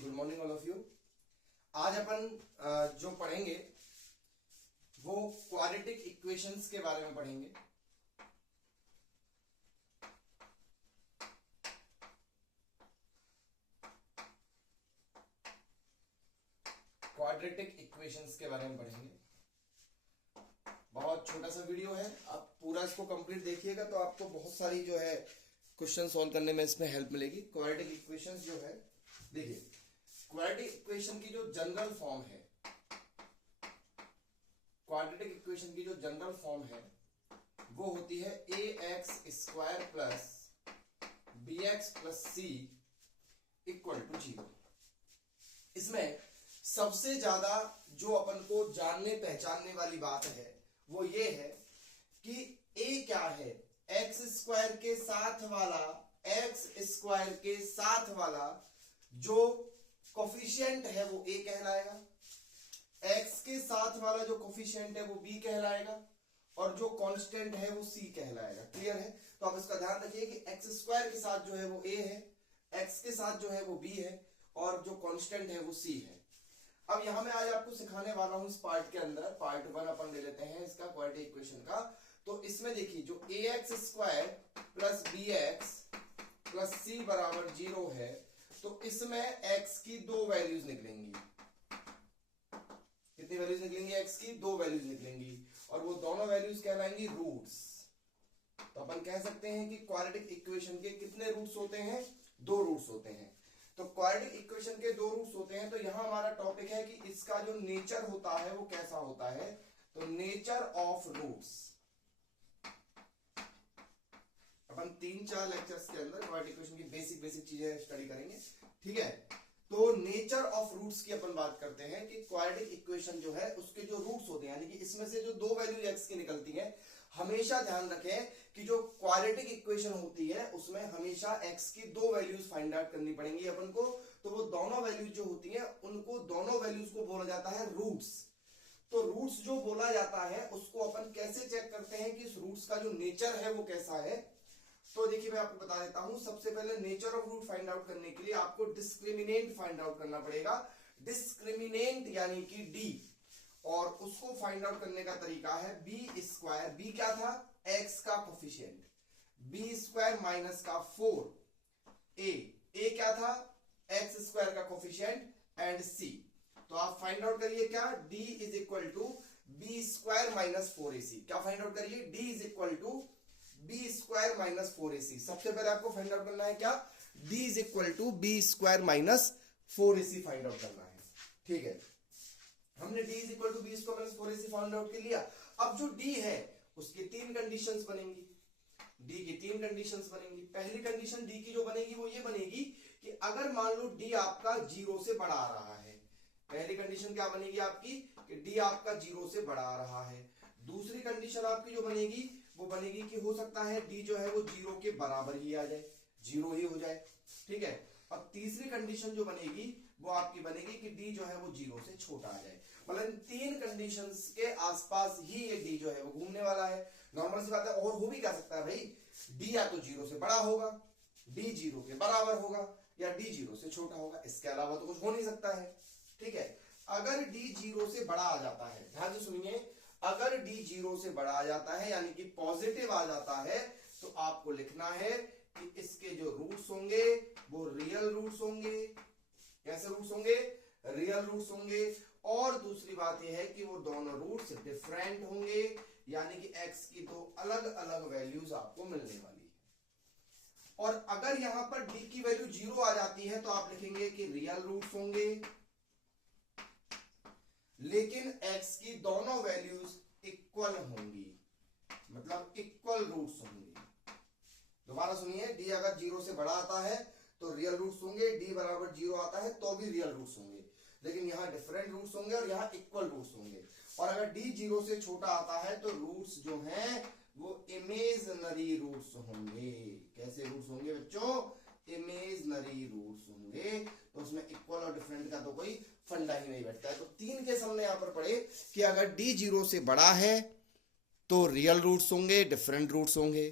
Good morning all of you. आज अपन जो पढ़ेंगे वो क्वाड्रेटिक इक्वेशंस के बारे में पढ़ेंगे। क्वाड्रेटिक इक्वेशंस के बारे में पढ़ेंगे। बहुत छोटा सा वीडियो है, आप पूरा इसको कंप्लीट देखिएगा तो आपको बहुत सारी जो है क्वेश्चन सॉल्व करने में इसमें हेल्प मिलेगी। क्वाड्रेटिक इक्वेशंस जो है, देखिए क्वाड्रेटिक इक्वेशन की जो जनरल फॉर्म है, क्वाड्रेटिक इक्वेशन की जो जनरल फॉर्म है वो होती है ax² plus bx plus c equal to 0। इसमें सबसे ज्यादा जो अपन को जानने पहचानने वाली बात है वो ये है कि a क्या है, x² के साथ वाला, x² के साथ वाला जो कोफिशिएंट है वो a कहलाएगा, x के साथ वाला जो कोफिशिएंट है वो b कहलाएगा और जो कांस्टेंट है वो c कहलाएगा। क्लियर है? तो आप इसका ध्यान रखिए कि x² के साथ जो है वो a है, x के साथ जो है वो b है और जो कांस्टेंट है वो c है। अब यहां मैं आज आपको सिखाने वाला हूं इस पार्ट के अंदर, पार्ट 1 अपन ले लेते हैं इसका क्वाड्रेटिक इक्वेशन का। तो इसमें देखिए जो ax² plus bx plus c बराबर 0 है तो इसमें x की दो वैल्यूज निकलेंगी। कितनी वैल्यूज निकलेंगी? x की दो वैल्यूज निकलेंगी और वो दोनों वैल्यूज कहलाएंगी रूट्स। तो अपन कह सकते हैं कि क्वाड्रेटिक इक्वेशन के कितने रूट्स होते हैं? दो रूट्स होते हैं। तो क्वाड्रेटिक इक्वेशन के दो रूट्स होते हैं। तो यहां हमारा टॉपिक है कि इसका जो नेचर होता है वो कैसा होता है। तो नेचर ऑफ रूट्स अपन 3-4 लेक्चर्स के अंदर क्वाड्रेटिक इक्वेशन की बेसिक चीजें स्टडी करेंगे। ठीक है, तो नेचर ऑफ रूट्स की अपन बात करते हैं कि क्वाड्रेटिक इक्वेशन जो है उसके जो रूट्स होते हैं, यानी कि इसमें से जो दो वैल्यू x की निकलती है, हमेशा ध्यान रखें कि जो क्वाड्रेटिक इक्वेशन होती है उसमें हमेशा x की दो वैल्यूज फाइंड आउट करनी पड़ेंगी अपन को। तो वो दोनों वैल्यूज जो होती हैं उनको, दोनों वैल्यूज को बोला जाता है रूट्स। तो रूट्स जो बोला जाता है उसको अपन कैसे चेक करते हैं कि इस रूट्स का जो नेचर है वो कैसा है। तो देखिए मैं आपको बता देता हूं, सबसे पहले nature of root find out करने के लिए आपको डिस्क्रिमिनेंट फाइंड आउट करना पड़ेगा। डिस्क्रिमिनेंट यानी कि डी, और उसको फाइंड आउट करने का तरीका है b²। b क्या था? x का कोफिशिएंट, b² माइनस का 4, a क्या था? x² का कोफिशिएंट एंड c। तो आप फाइंड आउट करिए क्या? d is equal to b² minus 4ac। क्या फाइंड आउट करिए? d is equal to b² minus 4ac। सबसे पहले आपको फाइंड आउट करना है क्या? d is equal to b² minus 4ac find out करना है। ठीक है, हमने d is equal to b² minus 4ac find out कर लिया। अब जो d है उसकी तीन कंडीशंस बनेंगी, d की तीन कंडीशंस बनेंगी। पहली कंडीशन d की जो बनेगी वो ये बनेगी कि अगर मान लो d आपका 0 से बड़ा आ रहा है, पहली कंडीशन क्या बनेगी आपकी कि d आपका 0 से बड़ा आ रहा है। दूसरी कंडीशन आपकी जो बनेगी वो बनेगी कि हो सकता है d जो है वो 0 के बराबर ही आ जाए, 0 ही हो जाए। ठीक है, अब तीसरी कंडीशन जो बनेगी वो आपकी बनेगी कि d जो है वो 0 से छोटा आ जाए। मतलब इन तीन कंडीशंस के आसपास ही ये d जो है वो घूमने वाला है। नॉर्मल सी बात है, और हो भी क्या सकता है भाई, d या तो 0 से बड़ा होगा, d 0 के बराबर होगा, या d 0 से छोटा होगा, इसके अलावा तो कुछ हो नहीं सकता है। ठीक है, अगर d 0 से बड़ा आ जाता है, ध्यान से सुनिए, अगर d 0 से बड़ा आ जाता है यानी कि पॉजिटिव आ जाता है तो आपको लिखना है कि इसके जो रूट्स होंगे वो रियल रूट्स होंगे। कैसे रूट्स होंगे? रियल रूट्स होंगे। और दूसरी बात यह है कि वो दोनों रूट्स डिफरेंट होंगे, यानी कि x की दो अलग अलग वैल्यूज आपको मिलने वाली है। और अगर यहां पर d की वैल्यू 0 आ जाती है तो आप लिखेंगे कि रियल रूट्स होंगे, लेकिन x की दोनों वैल्यूज इक्वल होंगी, मतलब इक्वल रूट्स होंगी। दोबारा सुनिए, d अगर 0 से बड़ा आता है तो रियल रूट्स होंगे, d बराबर 0 आता है तो भी रियल रूट्स होंगे, लेकिन यहाँ डिफरेंट रूट्स होंगे और यहाँ इक्वल रूट्स होंगे। और अगर d 0 से छोटा आता है तो रूट्स जो हैं वो इमेजिनरी रूट्स होंगे। कैसे रूट्स होंगे बच्चों? इमेजिनरी रूट्स होंगे। तो उसमें इक्वल और डिफरेंट का तो कोई फंडा ही नहीं बैठता है। तो तीन केस हमने यहाँ पर पढ़े कि अगर d 0 से बड़ा है तो रियल रूट्स होंगे, डिफरेंट रूट्स होंगे।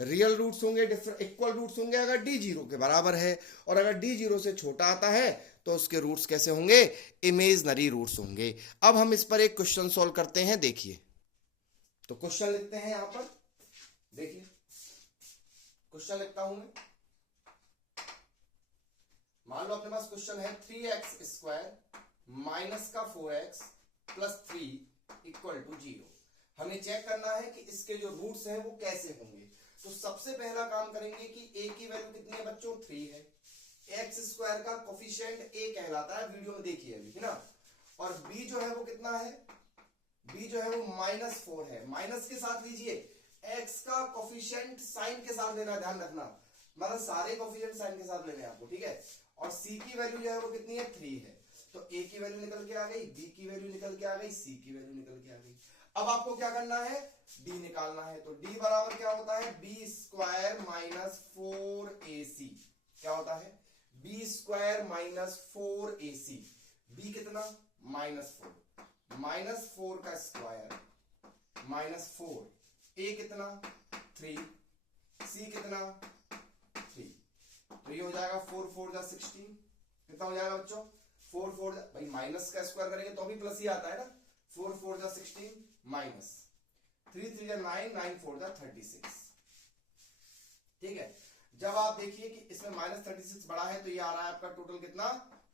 रियल रूट्स होंगे, इक्वल रूट्स होंगे अगर d 0 के बराबर है, और अगर d 0 से छोटा आता है तो उसके रूट्स कैसे होंगे, इमेजनरी रूट्स होंगे। अब हम इस पर एक क्वेश्चन सॉल्व करते हैं, देखिए। तो क्वेश्चन लिखते हैं यहां पर, देखिए क्वेश्चन लिखता हूं मैं। मान लो अपने पास क्वेश्चन है 3x² माइनस का 4x प्लस 3 इक्वल टू 0। हमें चेक करना है कि इसके जो रूट्स हैं वो कैसे होंगे। तो सबसे पहला काम करेंगे कि a की वैल्यू कितनी है बच्चों, 3 है। x² का कोफिशिएंट a कहलाता है, वीडियो में देखिए अभी, है ना। और b जो है वो कितना है, b जो है वो -4 है। माइनस के साथ लीजिए, x का कोफिशिएंट साइन के साथ लेना, ध्यान रखना, मतलब सारे कोफिशिएंट साइन के साथ लेने आपको, ठीक है। और c की वैल्यू जो है वो कितनी है, 3 है। तो a की वैल्यू निकल के आ गई, b की वैल्यू निकल के आ गई, c की वैल्यू निकल के आ गई। अब आपको क्या करना है, d निकालना है। तो d बराबर क्या होता है, b² माइनस 4ac। क्या होता है, b² माइनस 4ac। b कितना, -4, -4 का स्क्वायर -4, a कितना 3, c कितना 3। तो ये हो जाएगा 4 4 जा 16। कितना हो जाएगा बच्चों, 4 4 भाई माइनस का स्क्वायर करेंगे तो भी प्लस ही आता है ना। 4 4 जा 16 माइनस 3 3 जा 9 9 4 जा 36। ठीक है। जब आप देखिए कि इसमें -36 बड़ा है तो ये आ रहा है आपका टोटल कितना,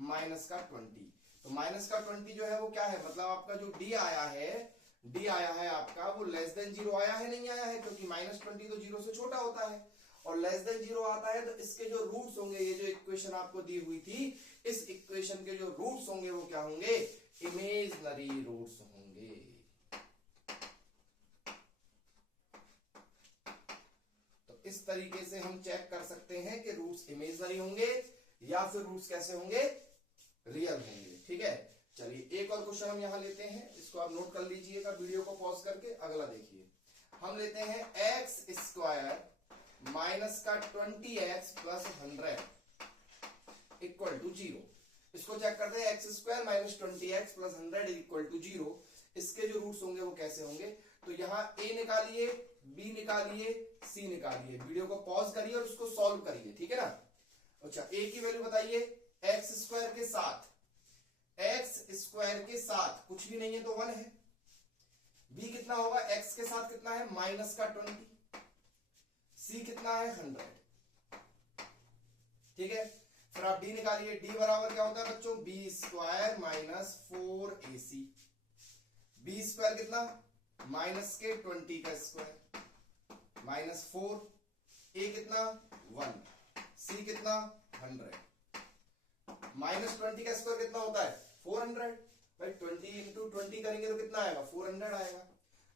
-20। तो -20 जो है वो क्या है, मतलब आपका जो d आया है आपका, वो लेस देन 0 आया है, नहीं आया है, क्योंकि -20 तो 0 से छोटा होता है और लेस देन 0 आता है। तो इसके जो रूट्स होंगे, ये जो इक्वेशन आपको दी हुई थी, इस इक्वेशन के जो रूट्स होंगे वो क्या होंगे, इमेजनरी रूट्स होंगे। तो इस तरीके से हम चेक कर सकते हैं कि रूट्स इमेजनरी होंगे या फिर रूट्स कैसे होंगे, रियल होंगे। ठीक है, चलिए एक और क्वेश्चन हम यहां लेते हैं, इसको आप नोट कर लीजिएगा वीडियो को पॉज करके। अगला देखिए, हम लेते हैं x² माइनस का 20x प्लस 100 इक्वल टू 0। इसको चेक करते हैं, x² minus 20x plus 100 equal to 0। इसके जो रूट्स होंगे वो कैसे होंगे। तो यहाँ a निकालिए, b निकालिए, c निकालिए, वीडियो को पॉज करिए और उसको सॉल्व करिए, ठीक है ना। अच्छा, a की वैल्यू बताइए, x² के साथ, x² के साथ कुछ भी नहीं है तो 1 है। b कितना होगा, x के साथ कितना है, माइनस का 20, c कितना है 100। ठीक है, फिर आप d निकालिए, d बराबर क्या होता है बच्चों, b² माइनस 4ac। b² कितना, माइनस के 20 का स्क्वायर माइनस 4, a कितना 1, c कितना 100। -20 का स्क्वायर कितना होता है, 400। भाई 20 इंटू 20 करेंगे तो कितना आएगा, 400 आएगा।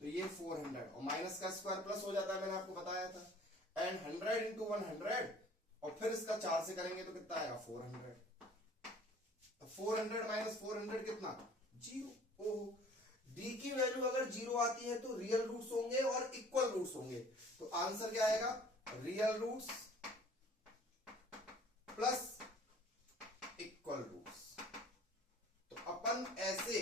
तो ये 400 और माइनस का स्क्वायर प्लस हो जाता है, मैंने आपको बताया था। एंड 100 इंटू 100 और फिर इसका 4 से करेंगे तो कितना आएगा, 400। तो 400 माइनस 400 कितना, 0। ओहो, d की वैल्यू अगर 0 आती है तो रियल रूट्स होंगे और इक्वल रूट्स होंगे। तो आंसर क्या आएगा, real roots plus equal roots. तो अपन ऐसे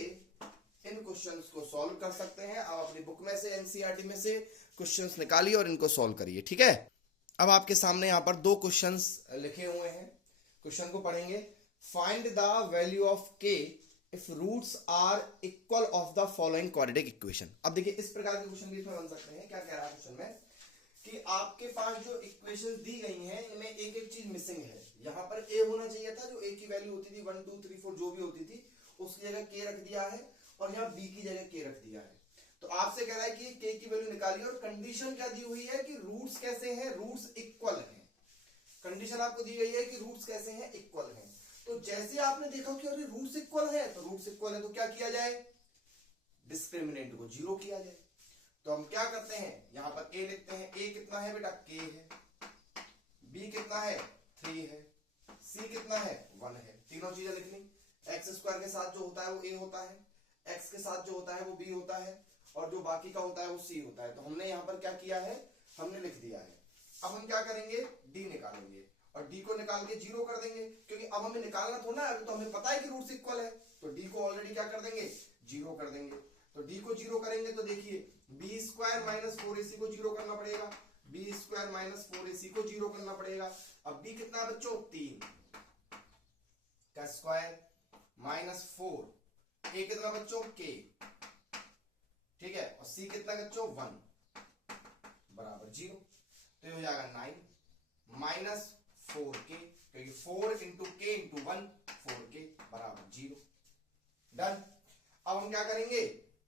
इन क्वेश्चंस को सॉल्व कर सकते हैं। अब अपनी बुक में से, एनसीईआरटी में से क्वेश्चंस निकालिए और इनको सॉल्व करिए, ठीक है। अब आपके सामने यहाँ पर 2 क्वेश्चंस लिखे हुए हैं, क्वेश्चन को पढ़ेंगे। Find the value of k if roots are equal of the following quadratic equation. अब देखिए इस प्रकार के क्वेश्चन भी इसमें बन सकते हैं। क्या कह रहा है क्वेश्चन में कि आपके पास जो इक्वेशन दी गई हैं इनमें एक एक चीज मिसिंग है। यहाँ पर a होना चाहिए था, जो a की वैल्यू होती थी 1 2 3 4 जो भी होती थी, उसकी जगह k रख दिया है और यहाँ b की जगह k रख दिया है। तो आपसे कह रहा है कि k की वैल्यू निकालिए और कंडीशन क्या दी हुई है कि रूट्स कैसे हैं, रूट्स इक्वल हैं। कंडीशन आपको दी गई है कि रूट्स कैसे हैं, इक्वल हैं। तो जैसे आपने देखा कि अरे रूट्स इक्वल है, तो रूट्स इक्वल है तो क्या किया जाए, डिस्क्रिमिनेंट को 0 किया जाए। तो हम क्या करते हैं, यहां पर a लिखते हैं। a कितना है बेटा, k है। b कितना है, 3 है। c कितना है, 1 है। तीनों चीजें लिखनी। x² के साथ जो होता है वो a होता है, x के साथ जो होता है वो b होता है और जो बाकी का होता है वो c होता है। तो हमने यहाँ पर क्या किया है, हमने लिख दिया है। अब हम क्या करेंगे, d निकालेंगे और d को निकाल के 0 कर देंगे, क्योंकि अब हमें निकालना थोड़ा ना, अभी तो हमें पता है कि रूट्स इक्वल है। तो d को ऑलरेडी क्या कर देंगे, 0 कर देंगे। तो d को 0 करेंगे तो देखिए b² माइनस 4ac को 0 करना पड़ेगा, b² माइनस 4ac को 0 करना पड़ेगा। अब b कितना बच्चों, 3। का स्क्वायर माइनस 4, ए कितना बच्चों के, ठीक है, और सी कितना बच्चों 1 बराबर 0। तो ये हो जाएगा 9 माइनस 4k, क्योंकि 4 इंटू के इंटू 1 4k बराबर 0। डन। अब हम क्या करेंगे,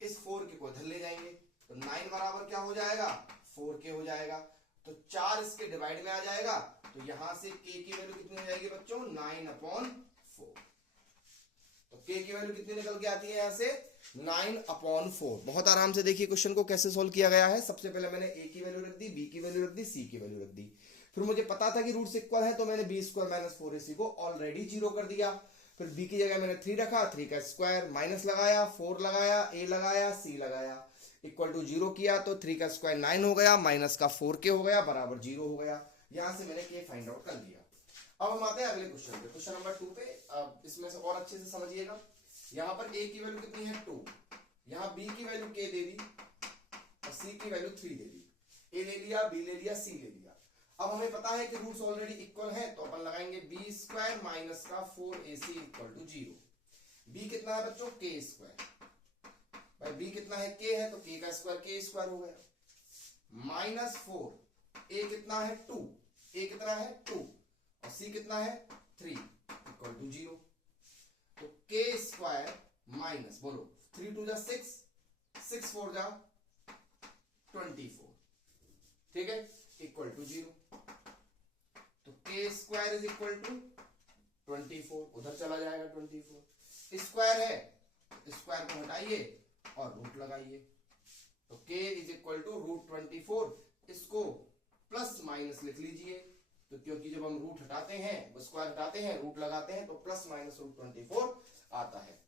इस 4k को इधर ले जाएंगे, तो 9 बराबर क्या हो जाएगा 4k हो जाएगा, तो 4 इसके डिवाइड में आ जाएगा, तो यहां से k की वैल्यू कितनी हो जाएगी बच्चों 9/4। तो k की वैल्यू कितनी निकल के आती है यहां से 9/4। बहुत आराम से देखिए क्वेश्चन को कैसे सोल्व किया गया है। सबसे पहले मैंने a की वैल्यू रख दी, b की वैल्यू रख दी, c की वैल्यू रख दी। फिर मुझे पता था कि रूट्स इक्वल है, तो मैंने b² - 4ac को ऑलरेडी 0 कर दिया। फिर b की जगह मैंने 3 रखा, 3 का स्क्वायर माइनस लगाया, 4 लगाया, a लगाया, c लगाया, इक्वल टू 0 किया, तो 3 का स्क्वायर 9 हो गया, माइनस का 4k हो गया, बराबर 0 हो गया। यहां से मैंने k फाइंड आउट कर दिया। अब हम आते हैं अगले क्वेश्चन पे, क्वेश्चन नंबर 2 पे। अब इसमें से और अच्छे से समझिएगा। यहाँ पर a की वैल्यू कितनी है 2, यहाँ b की वैल्यू k दे दी और c की वैल्यू 3 दे दी, a ले लिया, b ले लिया, c ले लिया। अब हमें पता है कि रूट्स ऑलरेडी इक्वल हैं, तो अपन लगाएंगे b² माइनस का 4ac इक्वल टू 0। b कितना है बच्चों k², भाई b कितना है k है, तो k का स्क्वायर k² हो गया, माइनस 4, a कितना है 2, a कितना है 2 और c कितना है 3 इक्वल टू 0। तो k² माइनस, बोलो 3 2 जा 6, 6 4 जा 24, ठीक है, इक्वल टू 0। तो k² इज इक्वल टू 24, उधर चला जाएगा 24, स्क्वायर है, स्क्वायर को हटाइए और रूट लगाइए, तो k इज इक्वल टू √24। इसको प्लस माइनस लिख लीजिए, तो क्योंकि जब हम रूट हटाते हैं, स्क्वायर हटाते हैं, रूट लगाते हैं, तो प्लस माइनस √24 आता है।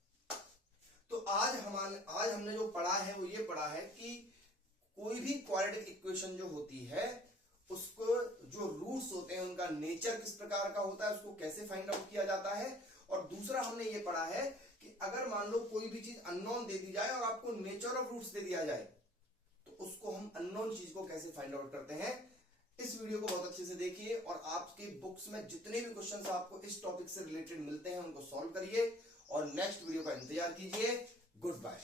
तो आज हमने जो पढ़ा है वो ये पढ़ा है कि कोई भी क्वाड्रेटिक इक्वेशन जो होती है, उसको जो रूट्स होते हैं उनका नेचर किस प्रकार का होता है, उसको कैसे फाइंड आउट किया जाता है। और दूसरा हमने ये पढ़ा है कि अगर मान लो कोई भी चीज अननोन दे दी जाए और आपको नेचर ऑफ रूट्स दे दिया जाए, तो उसको हम अननोन चीज को कैसे फाइंड आउट करते हैं। इस वीडियो को बहुत अच्छे से देखिए और आपके बुक्स में जितने भी क्वेश्चंस आपको इस टॉपिक से रिलेटेड मिलते हैं उनको सॉल्व करिए और नेक्स्ट वीडियो का इंतजार कीजिए। Good bye.